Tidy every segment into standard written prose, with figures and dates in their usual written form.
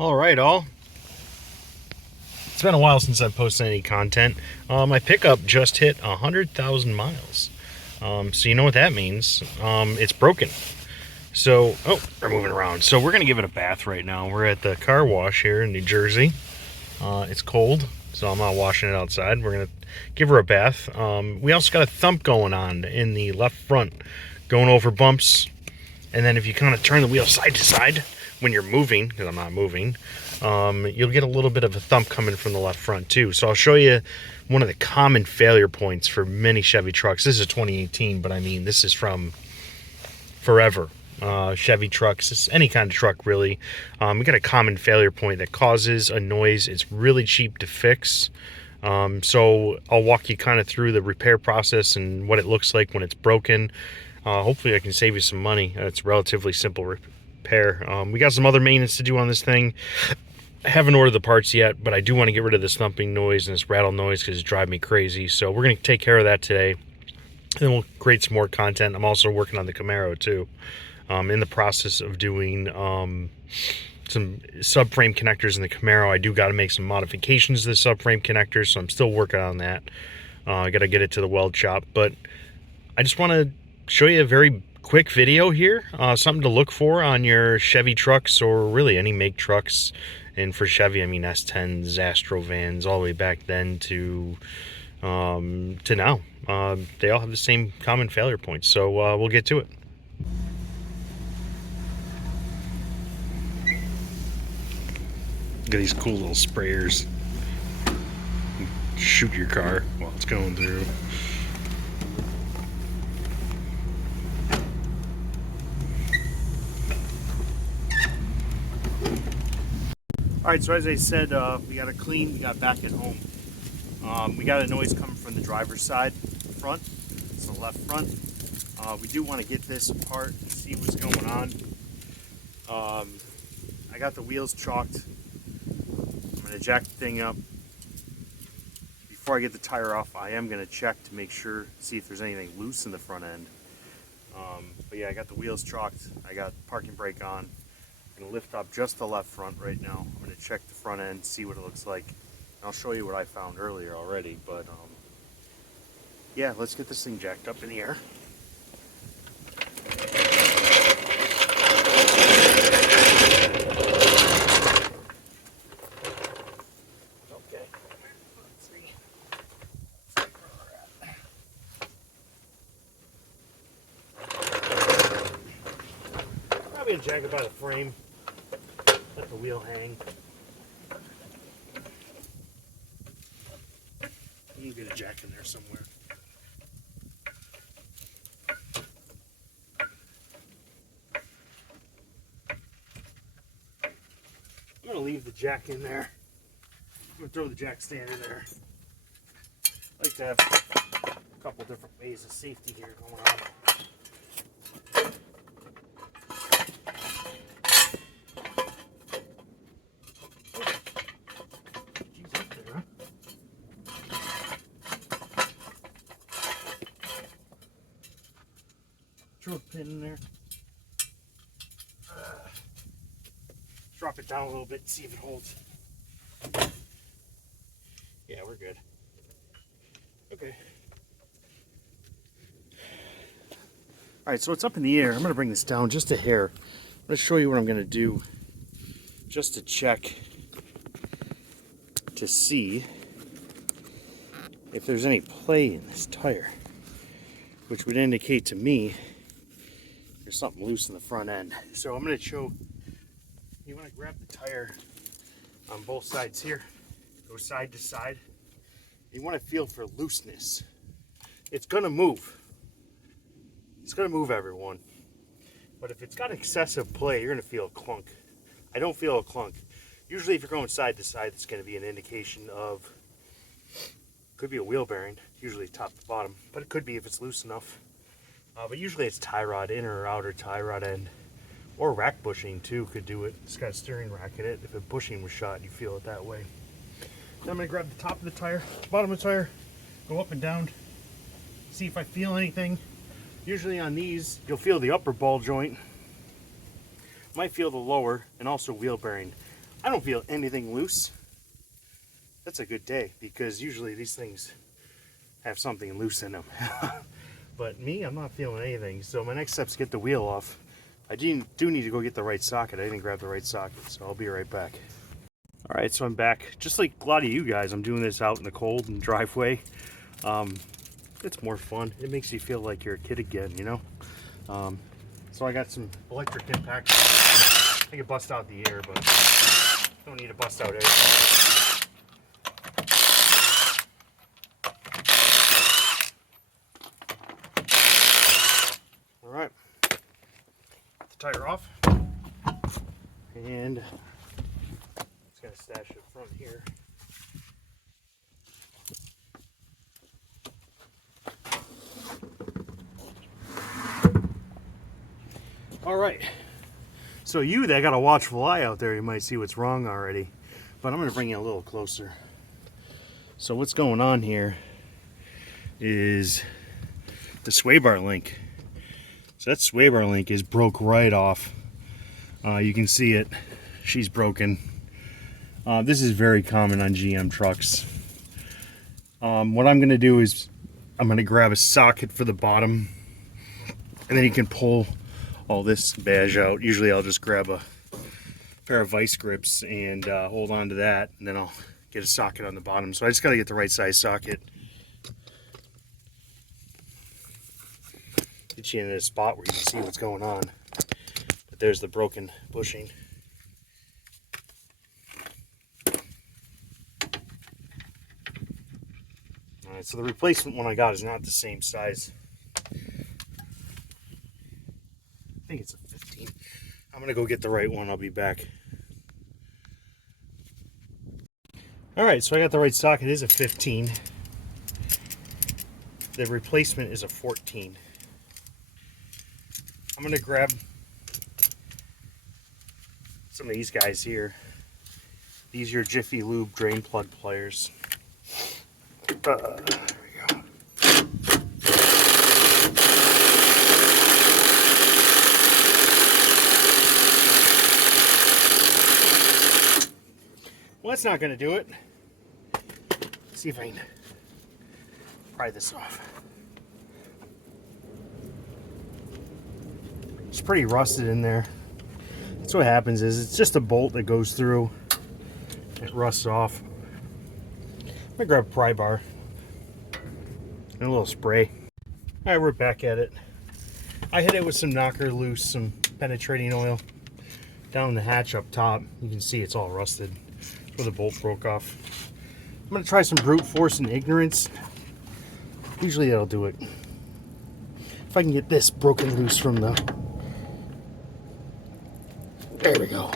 All right, all. It's been a while since I've posted any content. My pickup just hit 100,000 miles. So you know what that means. It's broken. So, we're moving around. So we're going to give it a bath right now. We're at the car wash here in New Jersey. It's cold, so I'm not washing it outside. We're going to give her a bath. We also got a thump going on in the left front, going over bumps. And then if you kind of turn the wheel side to side when you're moving, because I'm not moving, you'll get a little bit of a thump coming from the left front too. So I'll show you one of the common failure points for many Chevy trucks. This is 2018, but I mean, this is from forever. Chevy trucks, any kind of truck really. We got a common failure point that causes a noise. It's really cheap to fix. So I'll walk you kind of through the repair process and what it looks like when it's broken. Hopefully I can save you some money. It's a relatively simple repair. We got some other maintenance to do on this thing. I haven't ordered the parts yet, but I do want to get rid of this thumping noise and this rattle noise because it's driving me crazy. So we're going to take care of that today. And then we'll create some more content. I'm also working on the Camaro too. In the process of doing some subframe connectors in the Camaro. I do got to make some modifications to the subframe connectors, so I'm still working on that. I got to get it to the weld shop, but I just want to show you a very quick video here, something to look for on your Chevy trucks or really any make trucks. And for Chevy, I mean S10s, Astrovans, all the way back then to now. They all have the same common failure points, so we'll get to it. Look at these cool little sprayers. Shoot your car while it's going through. Alright, so as I said, we got it clean, we got back at home. We got a noise coming from the driver's side front. It's the left front. We do want to get this apart and see what's going on. I got the wheels chalked. I'm going to jack the thing up. Before I get the tire off, I am going to check to make sure, see if there's anything loose in the front end. But yeah, I got the wheels chalked. I got parking brake on. I'm going to lift up just the left front right now. I'm going to check the front end, see what it looks like. And I'll show you what I found earlier already. But yeah, let's get this thing jacked up in the air. Jack it by the frame, let the wheel hang. You can get a jack in there somewhere. I'm going to leave the jack in there. I'm going to throw the jack stand in there. I like to have a couple different ways of safety here going on. Throw a pin in there. Drop it down a little bit and see if it holds. Yeah, we're good. Okay. Alright, so it's up in the air. I'm going to bring this down just a hair. I'm going to show you what I'm going to do just to check to see if there's any play in this tire, which would indicate to me there's something loose in the front end. So I'm going to show you want to grab the tire on both sides here, go side to side. You want to feel for looseness. It's going to move. It's going to move, everyone. But if it's got excessive play, you're going to feel a clunk. I don't feel a clunk. Usually if you're going side to side, it's going to be an indication of, could be a wheel bearing, usually top to bottom, but it could be if it's loose enough. But usually it's tie rod, inner or outer tie rod end, or rack bushing too could do it. It's got a steering rack in it. If a bushing was shot, you feel it that way. Then I'm going to grab the top of the tire, bottom of the tire, go up and down, see if I feel anything. Usually on these, you'll feel the upper ball joint, might feel the lower, and also wheel bearing. I don't feel anything loose. That's a good day, because usually these things have something loose in them. But me, I'm not feeling anything. So my next step is get the wheel off. I do need to go get the right socket. I didn't grab the right socket, so I'll be right back. All right, so I'm back. Just like a lot of you guys, I'm doing this out in the cold and driveway. It's more fun. It makes you feel like you're a kid again, you know? So I got some electric impact. I can bust out the air, but don't need to bust out air. All right, the tire off, and just gotta stash it front here. All right, so you that got a watchful eye out there, you might see what's wrong already, but I'm gonna bring you a little closer. So what's going on here is the sway bar link. So that sway bar link is broke right off. You can see it, she's broken. This is very common on GM trucks. What I'm gonna do is I'm gonna grab a socket for the bottom, and then you can pull all this badge out. Usually I'll just grab a pair of vice grips and hold on to that, and then I'll get a socket on the bottom. So I just gotta get the right size socket. Get you in a spot where you can see what's going on. But there's the broken bushing. Alright, so the replacement one I got is not the same size. I think it's a 15. I'm gonna go get the right one. I'll be back. Alright, so I got the right socket. It is a 15. The replacement is a 14. I'm gonna grab some of these guys here. These are your Jiffy Lube drain plug pliers. There we go. Well, that's not gonna do it. Let's see if I can pry this off. It's pretty rusted in there. That's what happens is it's just a bolt that goes through. It rusts off. I'm gonna grab a pry bar and a little spray. All right, we're back at it. I hit it with some knocker loose, some penetrating oil down the hatch up top. You can see it's all rusted where the bolt broke off. I'm gonna try some brute force and ignorance. Usually that'll do it. If I can get this broken loose from the... There we go.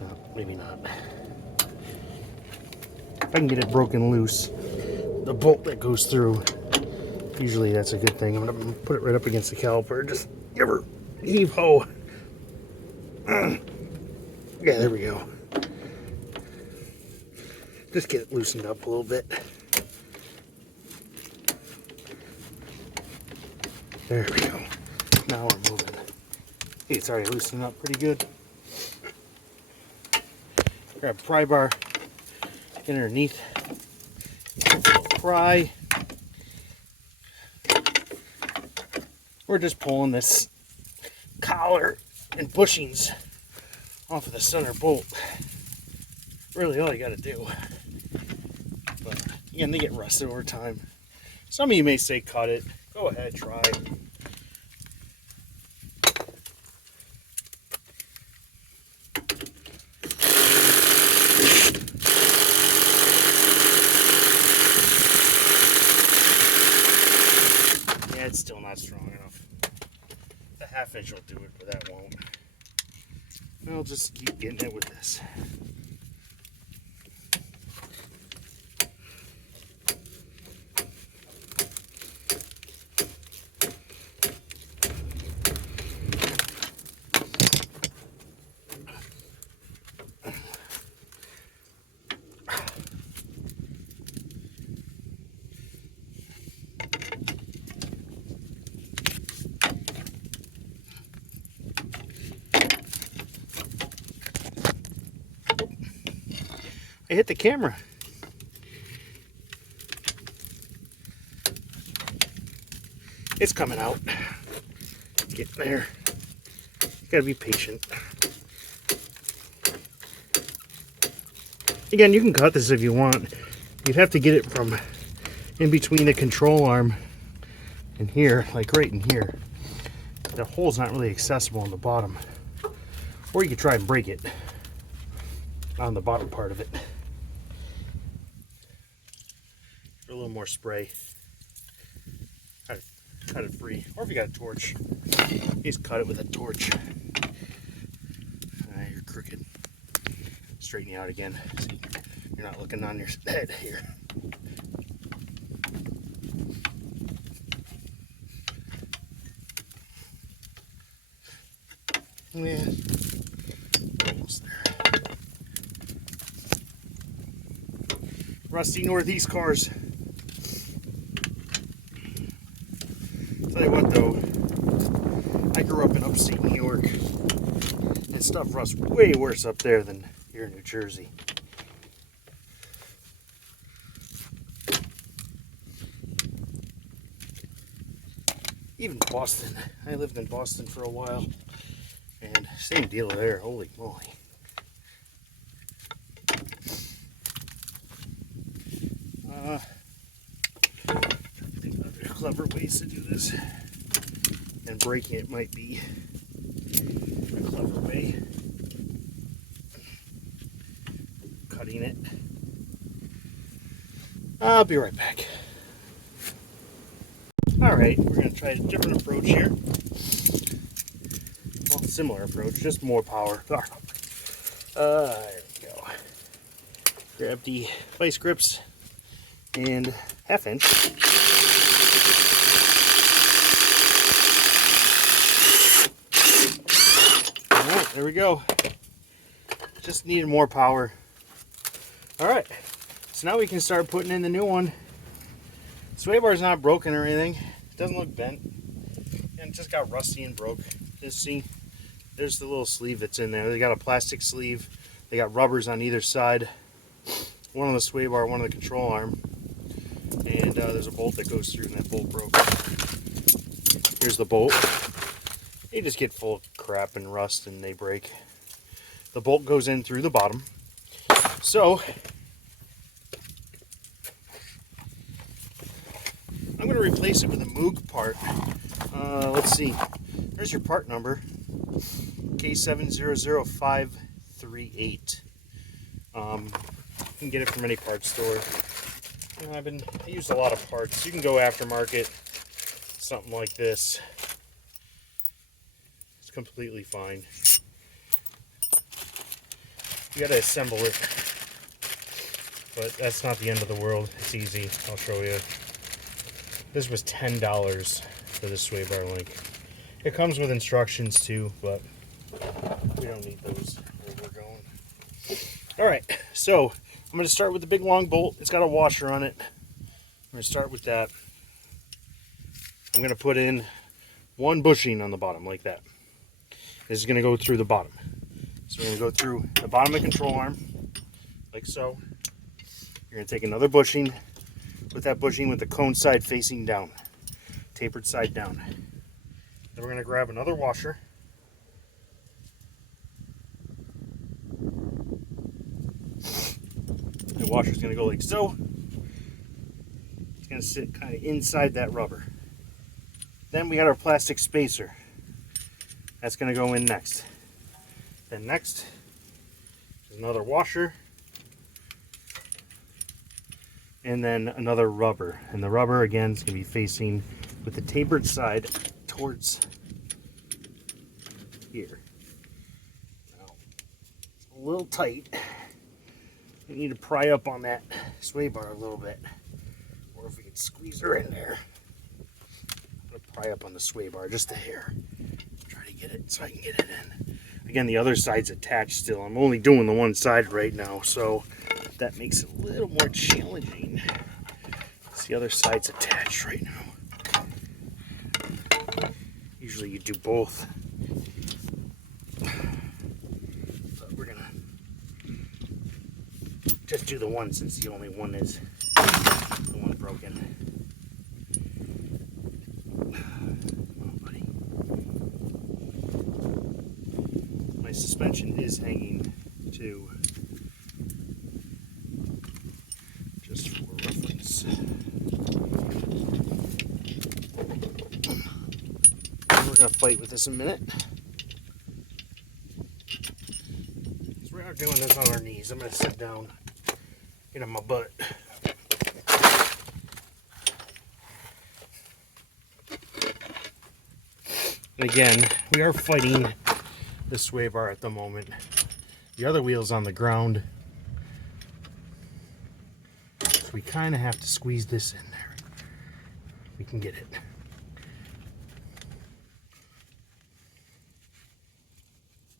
No, maybe not. If I can get it broken loose, the bolt that goes through, usually that's a good thing. I'm gonna put it right up against the caliper. Just give her heave ho. Yeah, there we go. Just get it loosened up a little bit. There we go. Now we're moving. See, it's already loosened up pretty good. Grab a pry bar, get underneath, pry. We're just pulling this collar and bushings off of the center bolt. Really all you gotta do. But again, they get rusted over time. Some of you may say cut it. Go ahead, try. Yeah, it's still not strong enough. The half inch will do it, but that won't. I'll just keep getting it with this. it hit the camera. It's coming out. Get there. Gotta be patient. Again, you can cut this if you want. You'd have to get it from in between the control arm and here, like right in here. The hole's not really accessible on the bottom. Or you could try and break it on the bottom part of it. A little more spray. Cut it free. Or if you got a torch, you just cut it with a torch. You're crooked. Straighten you out again. So you're not looking on your head here. Yeah, almost there. Rusty Northeast cars. Tell you what though, I grew up in upstate New York, and stuff rusts way worse up there than here in New Jersey. Even Boston. I lived in Boston for a while, and same deal there. Holy moly. There are clever ways to do this, and breaking it might be a clever way. Cutting it. I'll be right back. Alright, we're going to try a different approach here. Well, similar approach, just more power. There we go. Grab the vice grips and 1/2 inch. Alright, there we go. Just needed more power. Alright, so now we can start putting in the new one. Sway bar's not broken or anything. It doesn't look bent. And it just got rusty and broke. Just see, there's the little sleeve that's in there. They got a plastic sleeve. They got rubbers on either side. One on the sway bar, one on the control arm. And there's a bolt that goes through, and that bolt broke. Here's the bolt. They just get full of crap and rust and they break. The bolt goes in through the bottom. So I'm going to replace it with a Moog part. Let's see. There's your part number. K700538. You can get it from any parts store. You know, I used a lot of parts. You can go aftermarket, something like this. It's completely fine. You got to assemble it, but that's not the end of the world. It's easy. I'll show you. This was $10 for this sway bar link. It comes with instructions too, but we don't need those where we're going. Alright, so I'm going to start with the big long bolt. It's got a washer on it. I'm going to start with that. I'm going to put in one bushing on the bottom like that. This is going to go through the bottom. So we're going to go through the bottom of the control arm, like so. You're going to take another bushing, put that bushing with the cone side facing down, tapered side down. Then we're going to grab another washer. The washer's going to go like so. It's going to sit kind of inside that rubber. Then we got our plastic spacer. That's going to go in next. Then next is another washer. And then another rubber. And the rubber again is going to be facing with the tapered side towards here. Now, it's a little tight. We need to pry up on that sway bar a little bit. Or if we can squeeze her in there. I'm going to pry up on the sway bar just a hair. Try to get it so I can get it in. Again, the other side's attached still. I'm only doing the one side right now, so that makes it a little more challenging. The other side's attached right now. Usually you do both. But we're gonna just do the one since the only one is the one broken. My suspension is hanging too, just for reference. We're gonna fight with this in a minute. So we are doing this on our knees. I'm gonna sit down, get on my butt. And again, we are fighting the sway bar at the moment. The other wheel's on the ground. So we kind of have to squeeze this in there. We can get it.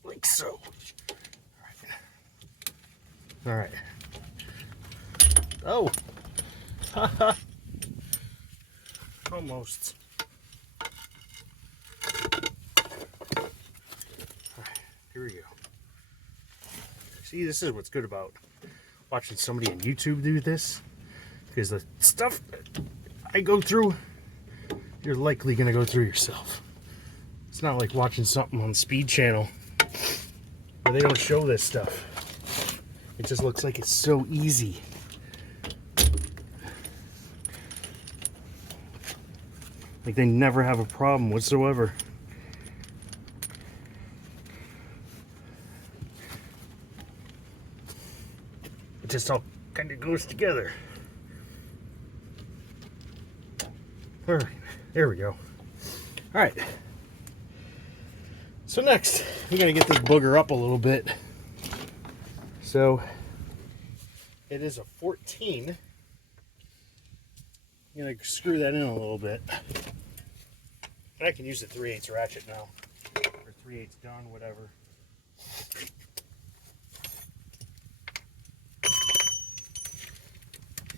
Like so. All right. Oh. Haha. Almost. Here we go. See, this is what's good about watching somebody on YouTube do this, because the stuff I go through, you're likely going to go through yourself. It's not like watching something on the Speed Channel where they don't show this stuff. It just looks like it's so easy. Like they never have a problem whatsoever. It just all kind of goes together. All right, there we go. All right. So next, we're gonna get this booger up a little bit. So it is a 14. I'm gonna screw that in a little bit. And I can use the 3/8 ratchet now, or 3/8 done, whatever.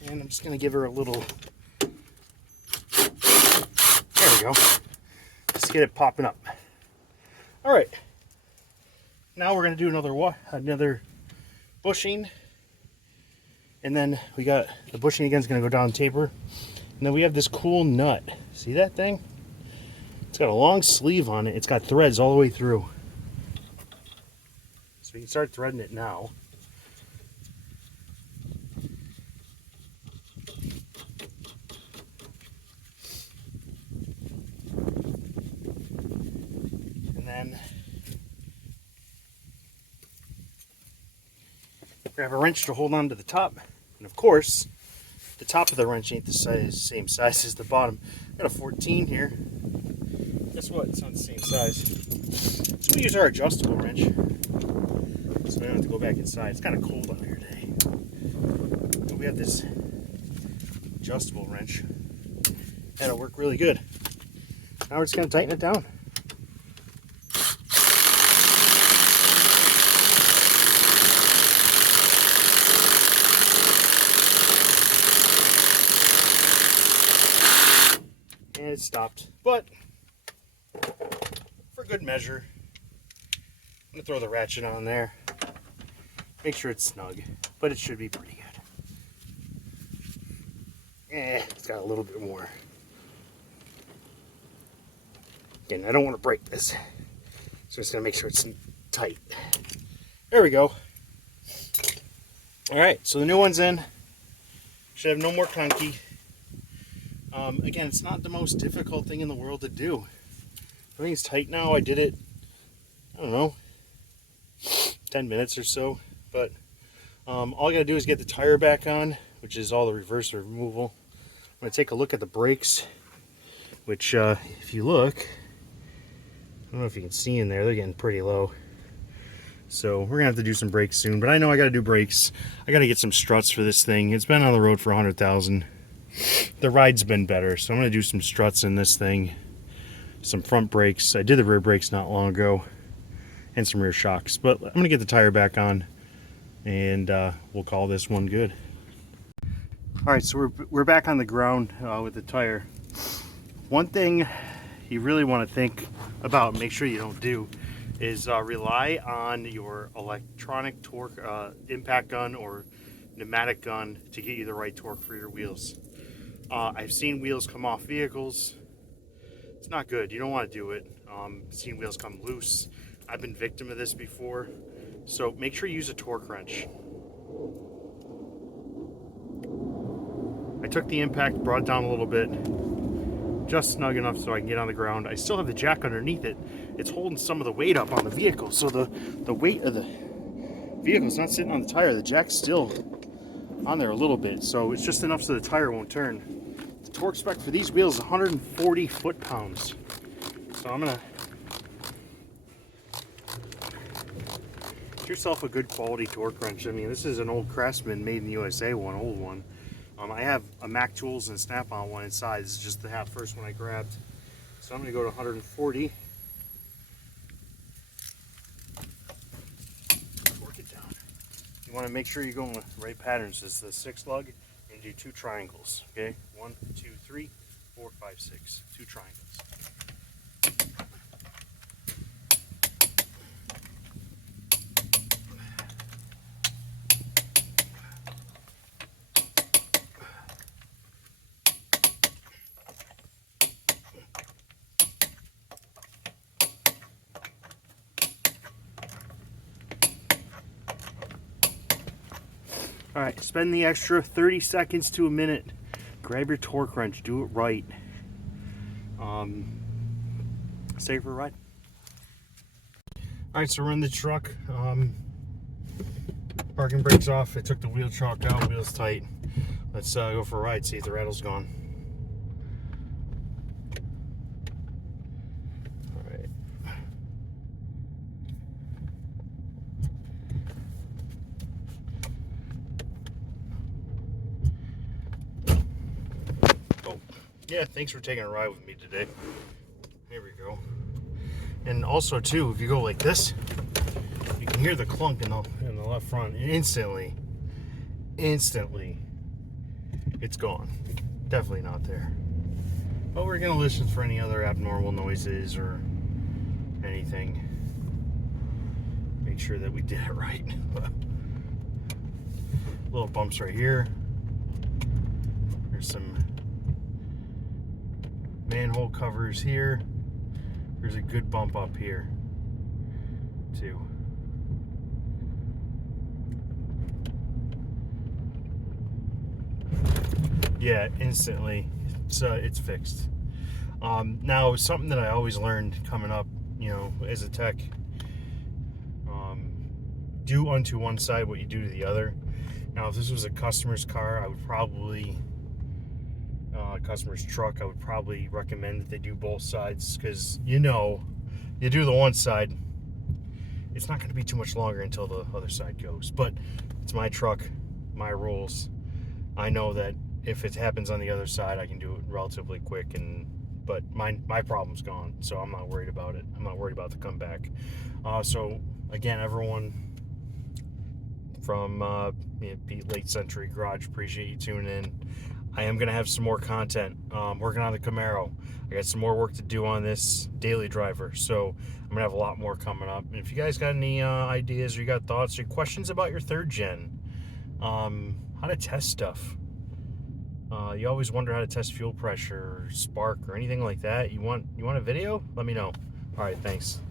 And I'm just going to give her a little, there we go. Let's get it popping up. All right. Now we're going to do another bushing. And then we got the bushing again is going to go down taper. And then we have this cool nut. See that thing? It's got a long sleeve on it. It's got threads all the way through. So we can start threading it now. Then grab a wrench to hold on to the top, and of course the top of the wrench ain't the same size as the bottom. I got a 14 here. Guess what? It's not the same size. So we use our adjustable wrench, so we don't have to go back inside. It's kind of cold out here today. But we have this adjustable wrench. That'll work really good. Now we're just going to tighten it down. And it stopped, but for good measure, I'm going to throw the ratchet on there. Make sure it's snug, but it should be pretty good. It's got a little bit more. Again, I don't want to break this, so I'm just going to make sure it's tight. There we go. All right, so the new one's in. Should have no more clunky. Again, it's not the most difficult thing in the world to do. Everything's tight now. I did it, I don't know, 10 minutes or so. But all I got to do is get the tire back on, which is all the reverse removal. I'm going to take a look at the brakes, which if you look, I don't know if you can see in there, they're getting pretty low. So we're going to have to do some brakes soon. But I know I got to do brakes. I got to get some struts for this thing. It's been on the road for 100,000. The ride's been better, so I'm going to do some struts in this thing. Some front brakes. I did the rear brakes not long ago. And some rear shocks. But I'm going to get the tire back on. And we'll call this one good. Alright, so we're back on the ground with the tire. One thing you really want to think about, and make sure you don't do, is rely on your electronic torque impact gun or pneumatic gun to get you the right torque for your wheels. I've seen wheels come off vehicles. It's not good. You don't want to do it. Seen wheels come loose. I've been victim of this before. So make sure you use a torque wrench. I took the impact, brought it down a little bit, just snug enough so I can get on the ground. I still have the jack underneath it. It's holding some of the weight up on the vehicle, so the weight of the vehicle's not sitting on the tire. The jack's still on there a little bit, so it's just enough so the tire won't turn. The torque spec for these wheels is 140 foot-pounds. So I'm gonna get yourself a good quality torque wrench. I mean, this is an old Craftsman made in the USA one, old one. I have a Mac Tools and Snap-on one inside. This is just the first one I grabbed. So I'm going to go to 140. Work it down. You want to make sure you're going with the right patterns. This is the 6 lug, and do 2 triangles. Okay, 1, 2, 3, 4, 5, 6. 2 triangles. All right, spend the extra 30 seconds to a minute. Grab your torque wrench, do it right. Stay for a ride. All right, so we're in the truck. Parking brakes off. I took the wheel chalk out, wheels tight. Let's go for a ride, see if the rattle's gone. All right. Oh, yeah, thanks for taking a ride with me today. Here we go. And also, too, if you go like this, you can hear the clunk in the left front, and instantly, it's gone. Definitely not there. But we're gonna listen for any other abnormal noises or anything. Make sure that we did it right. Little bumps right here. There's some manhole covers here. There's a good bump up here too. Yeah, instantly it's fixed. Now, something that I always learned coming up, you know, as a tech, do unto one side what you do to the other. Now, if this was a customer's car, I would probably customer's truck, I would probably recommend that they do both sides, because you do the one side, it's not going to be too much longer until the other side goes. But it's my truck, my rules. I know that if it happens on the other side, I can do it relatively quick, but my problem's gone, so I'm not worried about it. I'm not worried about the comeback. So again, everyone from Late Century Garage, appreciate you tuning in. I am going to have some more content. Working on the Camaro. I got some more work to do on this daily driver, so I'm going to have a lot more coming up. And if you guys got any ideas or you got thoughts or questions about your 3rd gen, how to test stuff. You always wonder how to test fuel pressure or spark or anything like that. You want a video? Let me know. All right, thanks.